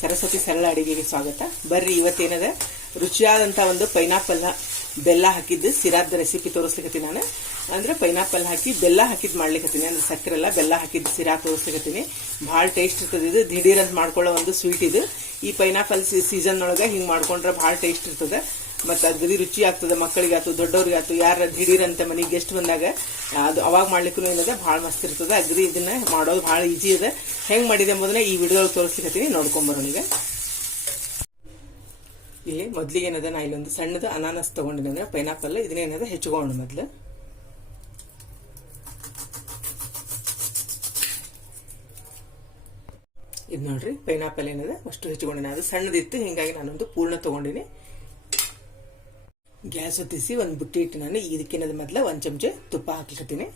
ಸರಸ್ವತಿ ಸರಳ ಅಡಿಗೆಗೆ ಸ್ವಾಗತ. ಬರ್ರಿ, ಇವತ್ತೇನದ? ರುಚಿಯಾದಂತ ಒಂದು ಪೈನಾಪಲ್ ಬೆಲ್ಲ ಹಾಕಿದ್ದು ಸಿರಾದ ರೆಸಿಪಿ ತೋರಿಸ್ಲಿಕತ್ತೀನಿ ನಾನು. ಅಂದ್ರೆ ಪೈನಾಪಲ್ ಹಾಕಿ ಬೆಲ್ಲ ಹಾಕಿದ್ ಮಾಡ್ಲಿಕತ್ತೀನಿ. ಅಂದ್ರೆ ಸಕ್ಕರೆ ಎಲ್ಲ ಬೆಲ್ಲ ಹಾಕಿದ್ದು ಸಿರಾ ತೋರಿಸ್ಲಿಕತ್ತೀನಿ. ಭಾಳ ಟೇಸ್ಟ್ ಇರ್ತದೆ ಇದು. ದಿಢೀರ್ ಅಂತ ಮಾಡ್ಕೊಳ್ಳೋ ಒಂದು ಸ್ವೀಟ್ ಇದು. ಈ ಪೈನಾಪಲ್ ಸೀಸನ್ ಒಳಗೆ ಹಿಂಗ್ ಮಾಡ್ಕೊಂಡ್ರೆ ಭಾಳ ಟೇಸ್ಟ್ ಇರ್ತದೆ. ಮತ್ತೆ ಅಗದಿ ರುಚಿ ಆಗ್ತದೆ ಮಕ್ಕಳಿಗೆ ಆಯ್ತು ದೊಡ್ಡವ್ರಿಗೆ ಆಯ್ತು ಯಾರ ದಿಢೀರಂತ ಮನೆಗೆ ಗೆಸ್ಟ್ ಬಂದಾಗ, ಅದು ಅವಾಗ ಮಾಡ್ಲಿಕ್ಕೂ ಏನದ ಭಾಳ ಮಸ್ತ್ ಇರ್ತದೆ. ಅಗ್ರಿ ಇದನ್ನ ಮಾಡೋದು ಭಾಳ ಈಜಿ ಇದೆ. ಹೆಂಗ್ ಮಾಡಿದೆ ಮೊದಲೇ ಈ ವಿಡಿಯೋ ತೋರಿಸ್ಲಿಕತ್ತೀನಿ ನೋಡ್ಕೊಂಬರೋಣ ಇಲ್ಲಿ ಮೊದ್ಲಿಗೆ ಏನದ, ನಾ ಇಲ್ಲೊಂದು ಸಣ್ಣದು ಅನಾನಸ್ ತಗೊಂಡಿನಿ ಅಂದ್ರೆ ಪೈನಾಪಲ್ ಇದನ್ನೇನದ ಹೆಚ್ಚಿಕೊಂಡು ಮೊದ್ಲು. ಇದು ನೋಡ್ರಿ ಪೈನಾಪಲ್ ಏನದ, ಅಷ್ಟು ಹೆಚ್ಚುಕೊಂಡಿನಿ ಅದು ಸಣ್ಣದಿತ್ತು, ಹಿಂಗಾಗಿ ನಾನೊಂದು ಪೂರ್ಣ ತಗೊಂಡಿನಿ. ಗ್ಯಾಸ್ ಹೊತ್ತಿಸಿ ಒಂದು ಬುಟ್ಟಿ ಇಟ್ಟು ನಾನು ಇದಕ್ಕಿನ್ನದ ಮೊದಲ ಒಂದು ಚಮಚ ತುಪ್ಪ ಹಾಕ್ಲಿಕತ್ತೀನಿ.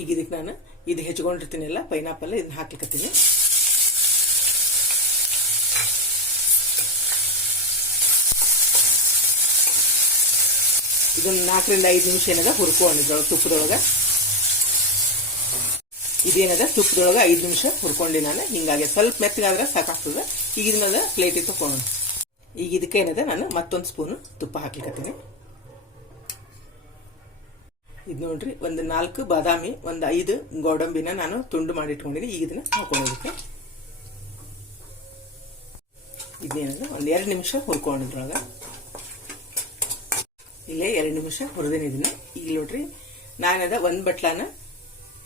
ಈಗ ಇದಕ್ಕೆ ನಾನು ಇದು ಹೆಚ್ಕೊಂಡಿರ್ತೀನಲ್ಲ ಪೈನಾಪಲ್ ಇದನ್ನ ಹಾಕ್ಲಿಕತ್ತೀನಿ. ಇದನ್ನ ನಾಲ್ಕರಿಂದ ಐದು ನಿಮಿಷ ಏನದ ಹುರ್ಕೊಂಡಿದ್ರೊಳಗೆ ತುಪ್ಪದೊಳಗೆ. ಇದೇನದ, ತುಪ್ಪದೊಳಗೆ ಐದು ನಿಮಿಷ ಹುರ್ಕೊಂಡಿ ನಾನು, ಹಿಂಗಾಗಿ ಸ್ವಲ್ಪ ಮೆತ್ತಗಾದ್ರೆ ಸಾಕಾಗ್ತದೆ. ಈಗ ಇದನ್ನ ಪ್ಲೇಟಿಗೆ ತಗೊಂಡು ಈಗ ಇದಕ್ಕೆ ಏನಿದೆ? ನಾನು ಮತ್ತೊಂದು ಸ್ಪೂನು ತುಪ್ಪ ಹಾಕ್ಲಿಕತ್ತೀನಿ. ಇದು ನೋಡ್ರಿ, ಒಂದು ನಾಲ್ಕು ಬಾದಾಮಿ, ಒಂದು ಐದು ಗೋಡಂಬಿನ ನಾನು ತುಂಡು ಮಾಡಿ ಇಟ್ಕೊಂಡಿನಿ ಈಗ ಇದನ್ನ ಹಾಕೊಳ್ಳೋದಕ್ಕೆ. ಇದೇನಂದ್ರೆ ಒಂದು ಎರಡು ನಿಮಿಷ ಹುರ್ಕೊಂಡಿದ್ರೊಳಗೆ ಇಲ್ಲೇ ಎರಡು ನಿಮಿಷ ಹುರಿದೇನೆ ಇದನ್ನ. ಈಗ ನೋಡ್ರಿ, ನಾನದ ಒಂದು ಬಟ್ಲಾನ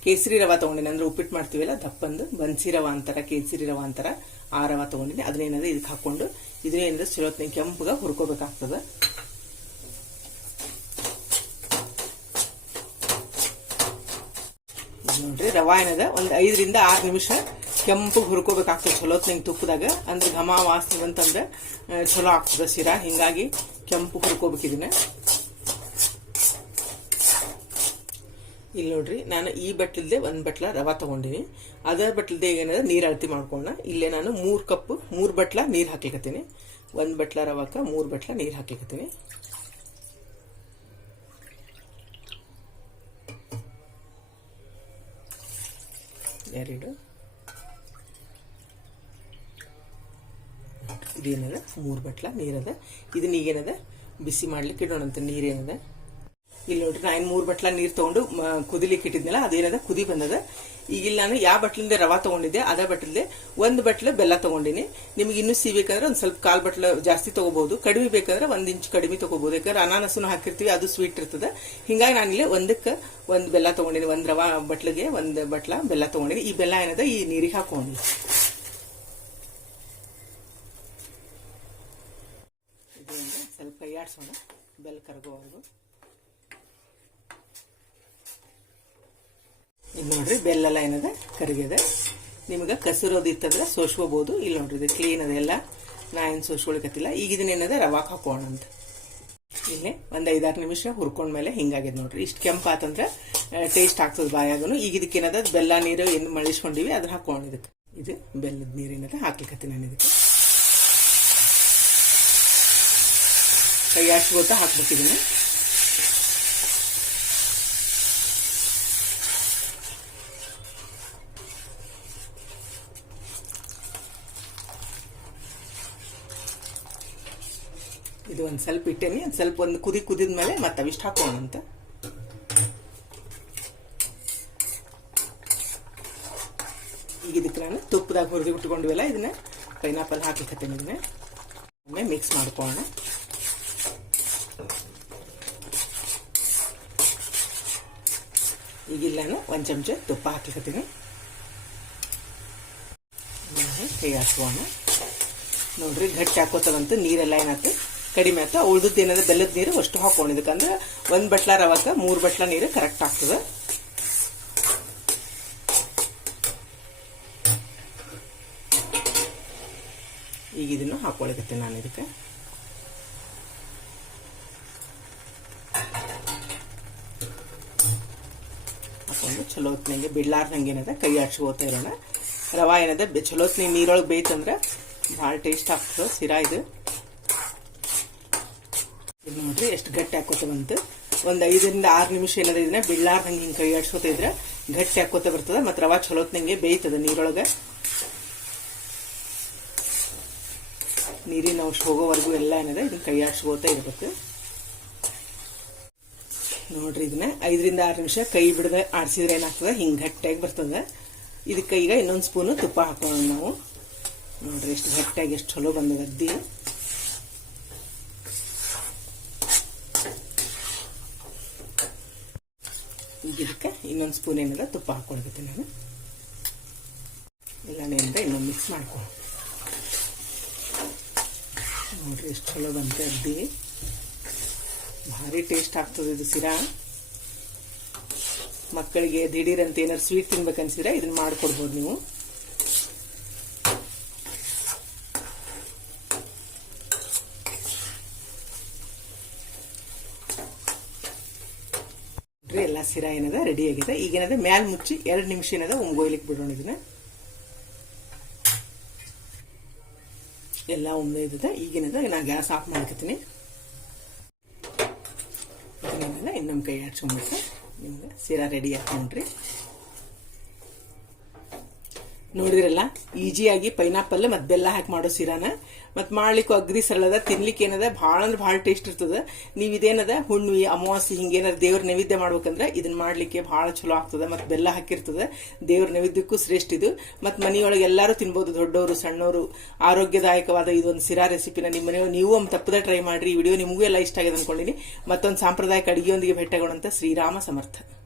ಕೇಸರಿ ರವ ತಗೊಂಡಿನಿ ಅಂದ್ರೆ ಉಪ್ಪಿಟ್ಟು ಮಾಡ್ತೀವಲ್ಲ, ದಪ್ಪಂದು, ಬನ್ಸಿ ರವ ಅಂತಾರ, ಕೇಸರಿ ರವ ಅಂತಾರ, ಆ ರವ ತಗೊಂಡಿನಿ. ಅದನ್ನೇನದ ಇದಕ್ಕೆ ಹಾಕೊಂಡು ಇದನ್ನೇನದ ಚಲೋತ್ನ ಕೆಂಪುಗ ಹುರ್ಕೋಬೇಕಾಗ್ತದ. ನೋಡ್ರಿ, ರವ ಏನದ? ಒಂದ್ ಐದರಿಂದ ಆರು ನಿಮಿಷ ಕೆಂಪು ಹುರ್ಕೋಬೇಕಾಗ್ತದೆ ಚಲೋತ್ನಂಗೆ ತುಪ್ಪದಾಗ. ಅಂದ್ರೆ ಘಮ ವಾಸನೆ ಬಂತಂದ್ರೆ ಚಲೋ ಆಗ್ತದ ಶಿರಾ. ಹಿಂಗಾಗಿ ಕೆಂಪು ಹುರ್ಕೋಬೇಕು ಇದನ್ನ ಇಲ್ಲಿ ನೋಡ್ರಿ, ನಾನು ಈ ಬಟ್ಲದ್ದೆ ಒಂದು ಬಟ್ಲ ರವೆ ತಗೊಂಡಿನಿ. ಅದರ ಬಟ್ಲದೆ ಏನಾದ್ರೆ ನೀರ್ ಅಳತಿ ಮಾಡ್ಕೊಳ್ಳೋಣ. ಇಲ್ಲೇ ನಾನು ಮೂರ್ ಕಪ್, ಮೂರ್ ಬಟ್ಲ ನೀರ್ ಹಾಕ್ಲಿಕತ್ತೀನಿ. ಒಂದ್ ಬಟ್ಲ ರವಕ್ಕ, ಮೂರ್ ಬಟ್ಲ ನೀರ್ ಹಾಕ್ಲಿಕತ್ತೀನಿ. ಎರಡು ಇದೇನದ? ಮೂರು ಬಟ್ಲ ನೀರದ. ಇದನ್ನ ಈಗೇನದ? ಬಿಸಿ ಮಾಡ್ಲಿಕ್ಕೆ ಇಡೋಣಂತ ನೀರೇನದ ಇಲ್ಲಿ ನೋಡ್ರಿ, ನಾನು ಮೂರು ಬಟ್ಲ ನೀರು ತಗೊಂಡು ಕುದಿಲಿಕ್ಕೆ ಇಟ್ಟಿದ್ನಲ್ಲ, ಅದೇನದ, ಕುದಿ ಬಂದದ. ಈಗ ಇಲ್ಲಿ ನಾನು ಯಾವ ಬಟ್ಲಿಂದ ರವ ತಗೊಂಡಿದ್ದೆ, ಅದ ಬಟ್ಲದೆ ಒಂದು ಬಟ್ಲ ಬೆಲ್ಲ ತಗೊಂಡಿನಿ. ನಿಮ್ಗೆ ಇನ್ನೂ ಸಿಗ್ಬೇಕಂದ್ರೆ ಒಂದು ಸ್ವಲ್ಪ ಕಾಲ್ ಬಟ್ಲ ಜಾಸ್ತಿ ತಗೋಬಹುದು ಕಡಿಮೆ ಬೇಕಂದ್ರೆ ಒಂದ್ ಇಂಚ್ ಕಡಿಮೆ ತಗೋಬಹುದು ಯಾಕಂದ್ರೆ ಅನಾನಸನ್ನು ಹಾಕಿರ್ತೀವಿ, ಅದು ಸ್ವೀಟ್ ಇರ್ತದೆ. ಹಿಂಗಾಗಿ ನಾನು ಇಲ್ಲಿ ಒಂದಕ್ಕೆ ಒಂದು ಬೆಲ್ಲ ತಗೊಂಡಿನಿ, ಒಂದ್ ರವ ಬಟ್ಲಿಗೆ ಒಂದು ಬಟ್ಲ ಬೆಲ್ಲ ತಗೊಂಡಿನಿ. ಈ ಬೆಲ್ಲ ಏನದ, ಈ ನೀರಿಗೆ ಹಾಕೊಂಡು. ಸ್ವಲ್ಪ ಕೈ ಆಡ್ಸೋಣ ಬೆಲ್ಲ ಕರಗೋವರೆಗೂ. ಇದು ನೋಡ್ರಿ ಬೆಲ್ಲೆಲ್ಲ ಏನಿದೆ ಕರಿಗಿದೆ ನಿಮಗೆ ಕಸಿರೋದು ಇತ್ತಂದ್ರೆ ಸೋಸ್ಕೋಬಹುದು ಇಲ್ಲಿ ನೋಡ್ರಿ, ಇದು ಕ್ಲೀನ್ ಅದೆಲ್ಲ ನಾ ಏನು ಸೋಸ್ಕೊಳಕತ್ತಿಲ್ಲ ಈಗ ಇದನ್ನೇನದ ರವಾಕ್ ಹಾಕೋಣ ಅಂತ. ಇಲ್ಲಿ ಒಂದು ಐದಾರು ನಿಮಿಷ ಹುರ್ಕೊಂಡ್ಮೇಲೆ ಹಿಂಗಾಗಿದೆ ನೋಡ್ರಿ. ಇಷ್ಟು ಕೆಂಪು ಆತಂದ್ರೆ ಟೇಸ್ಟ್ ಆಗ್ತದೆ ಬಾಯಾಗನು. ಈಗ ಇದಕ್ಕೆ ಏನದ? ಬೆಲ್ಲ ನೀರು ಏನು ಮಳಿಸ್ಕೊಂಡಿವಿ, ಅದ್ರ ಹಾಕೋಣ ಇದಕ್ಕೆ ಇದು ಬೆಲ್ಲದ ನೀರೇನದ ಹಾಕ್ಲಿಕತ್ತೀನಿ ನಾನು ಇದಕ್ಕೆ ಕೈ ಗೊತ್ತ ಹಾಕ್ಬೇಕು ಇದನ್ನ ಇದು ಒಂದು ಸ್ವಲ್ಪ ಇಟ್ಟೇನಿ, ಒಂದು ಸ್ವಲ್ಪ ಒಂದು ಕುದಿ ಕುದಿದ ಮೇಲೆ ಮತ್ತೆ ಅವಿಷ್ಟು ಹಾಕೋಣ ಅಂತ. ಈಗ ಇದಕ್ಕೆ ನಾನು ತುಪ್ಪದಾಗ ಹುರಿದು ಬಿಟ್ಕೊಂಡ್ವಲ್ಲ ಇದನ್ನ ಪೈನಾಪಲ್ ಹಾಕಿಕತ್ತೇನೆ ಇದನ್ನ. ಒಮ್ಮೆ ಮಿಕ್ಸ್ ಮಾಡ್ಕೊಳ್ಳೋಣ ಈಗಿಲ್ಲ ನಾನು ಒಂದು ಚಮಚ ತುಪ್ಪ ಹಾಕಿಕತ್ತೀನಿ. ಕೈ ಹಾಕೋಣ ನೋಡ್ರಿ, ಗಟ್ಟಿ ಹಾಕೋತದಂತ ನೀರೆಲ್ಲ ಏನಾಯ್ತು ಕಡಿಮೆ ಆಯ್ತು ಉಳ್ದದ್ದು ಏನಾದ್ರೆ ಬೆಲ್ಲದ ನೀರು ಅಷ್ಟು ಹಾಕೊಂಡು ಇದಕ್ಕಂದ್ರೆ ಒಂದ್ ಬಟ್ಲ ರವಕ್ಕ ಮೂರ್ ಬಟ್ಲ ನೀರು ಕರೆಕ್ಟ್ ಆಗ್ತದೆ. ಈಗ ಇದನ್ನು ಹಾಕೊಳಕತ್ತೆ ನಾನು ಇದಕ್ಕೆ. ಹಾಕೊಂಡು ಚಲೋ ಹೊತ್ತಿನಂಗೆ ಬಿಡ್ಲಾರ್ದಂಗೆ ಏನದ ಕೈ ಆಡ್ಸ್ಕೋತಾ ಇರೋಣ. ರವಾ ಏನದ ಚಲೋ ಹೊತ್ತಿನ ನೀರೊಳಗೆ ಬೇಯ್ತಂದ್ರೆ ಭಾಳ ಟೇಸ್ಟ್ ಆಗ್ತದೆ. ಸಿರಾ ಇದು. ಇದು ನೋಡ್ರಿ, ಎಷ್ಟು ಗಟ್ಟಿ ಹಾಕೋತ ಬಂತು. ಒಂದು ಐದರಿಂದ ಆರು ನಿಮಿಷ ಏನಾದ್ರೆ ಇದನ್ನ ಬಿಳ್ಳಾರ್ದಂಗೆ ಹಿಂಗೆ ಕೈ ಆಡ್ಸ್ಕೊತ ಇದ್ರೆ ಗಟ್ಟಿ ಹಾಕೋತ ಬರ್ತದ, ಮತ್ತು ರವಾ ಚಲೋತ್ನಂಗೆ ಬೇಯ್ತದ ನೀರೊಳಗೆ. ನೀರಿನ ಅಂಶ ಹೋಗೋವರೆಗೂ ಎಲ್ಲ ಏನದ ಇದನ್ನ ಕೈ ಆಡ್ಸ್ಕೋತಾ ಇರ್ಬೇಕು. ನೋಡ್ರಿ ಇದನ್ನ, ಐದರಿಂದ ಆರು ನಿಮಿಷ ಕೈ ಬಿಡದೆ ಆಡಿಸಿದ್ರೆ ಏನಾಗ್ತದ, ಹಿಂಗೆ ಗಟ್ಟಿಯಾಗಿ ಬರ್ತದ. ಇದಕ್ಕೆ ಈಗ ಇನ್ನೊಂದು ಸ್ಪೂನು ತುಪ್ಪ ಹಾಕೋಣ ನಾವು. ನೋಡ್ರಿ ಎಷ್ಟು ಗಟ್ಟಿಯಾಗಿ, ಎಷ್ಟು ಚಲೋ ಬಂದದ ಅದ್ದಿ. ಇದಕ್ಕೆ ಇನ್ನೊಂದು ಸ್ಪೂನ್ ಏನಲ್ಲ, ತುಪ್ಪ ಹಾಕೊಳ್ಬೇಕು ನಾನು. ಎಲ್ಲನೇಂದ ಇನ್ನೊಂದು ಮಿಕ್ಸ್ ಮಾಡ್ಕೊ. ನೋಡ್ರಿ ಎಷ್ಟು ಚಲೋ ಬಂತೆ ಅಡ್ಡಿ ಭಾರಿ ಟೇಸ್ಟ್ ಆಗ್ತದೆ ಇದು ಸಿರಾ. ಮಕ್ಕಳಿಗೆ ದಿಢೀರಂತ ಏನಾದ್ರು ಸ್ವೀಟ್ ತಿನ್ಬೇಕನ್ಸಿದ್ರೆ ಇದನ್ನ ಮಾಡ್ಕೊಡ್ಬೋದು ನೀವು ನೋಡ್ರಿ ಎಲ್ಲ ಸಿರಾ ಏನದ ರೆಡಿ ಆಗಿದೆ. ಈಗ ಏನದ, ಮ್ಯಾಲ್ ಮುಚ್ಚಿ ಎರಡು ನಿಮಿಷ ಏನದ ಉಮ್ಗೋಯ್ಲಿಕ್ಕೆ ಬಿಡೋಣ ಇದನ್ನ. ಎಲ್ಲ ಒಮ್ಮೆ ಇದ್ದದ ಈಗೇನದ ನಾ ಗ್ಯಾಸ್ ಆಫ್ ಮಾಡ್ಕತ್ತೀನಿ ಇದನ್ನೆಲ್ಲ ಇನ್ನೊಂದು ಕೈ ನಿಮಗೆ ನಿಮ್ಗೆ ಸೀರಾ ರೆಡಿ ಹಾಕೊಂಡ್ರಿ ನೋಡಿದ್ರಲ್ಲ? ಈಜಿಯಾಗಿ ಪೈನಾಪಲ್ ಮತ್ತು ಬೆಲ್ಲ ಹಾಕಿ ಮಾಡೋ ಸಿರಾನ. ಮತ್ತು ಮಾಡ್ಲಿಕ್ಕೂ ಅಗ್ರಿ ಸರಳದ ತಿನ್ಲಿಕ್ಕೆ ಏನದ, ಭಾಳ ಅಂದ್ರೆ ಭಾಳ ಟೇಸ್ಟ್ ಇರ್ತದ. ನೀವು ಇದೇನದ ಹುಣ್ಣಿಮೆ ಅಮಾವಾಸ್ಯೆ ಹಿಂಗೇನಾರ ದೇವ್ರ ನೈವೇದ್ಯ ಮಾಡ್ಬೇಕಂದ್ರೆ ಇದನ್ನ ಮಾಡ್ಲಿಕ್ಕೆ ಭಾಳ ಚಲೋ ಆಗ್ತದ, ಮತ್ತು ಬೆಲ್ಲ ಹಾಕಿರ್ತದ. ದೇವ್ರ ನೈವೇದ್ಯಕ್ಕೂ ಶ್ರೇಷ್ಠ ಇದು. ಮತ್ತು ಮನೆಯೊಳಗೆ ಎಲ್ಲರೂ ತಿನ್ಬೋದು ದೊಡ್ಡವರು ಸಣ್ಣವರು ಆರೋಗ್ಯದಾಯಕವಾದ ಇದೊಂದು ಸಿರಾ ರೆಸಿಪಿನ ನಿಮ್ಮ ಮನೆಯೊಳಗೆ ನೀವು ಒಂದು ತಪ್ಪದ ಟ್ರೈ ಮಾಡ್ರಿ. ಈ ವಿಡಿಯೋ ನಿಮಗೂ ಎಲ್ಲ ಇಷ್ಟ ಆಗಿದೆ ಅನ್ಕೊಂಡಿನಿ. ಮತ್ತೊಂದು ಸಾಂಪ್ರದಾಯಿಕ ಅಡಿಗೆಯೊಂದಿಗೆ ಭೇಟಿಯಾಗೋಣಂತ ಶ್ರೀರಾಮ ಸಮರ್ಥ.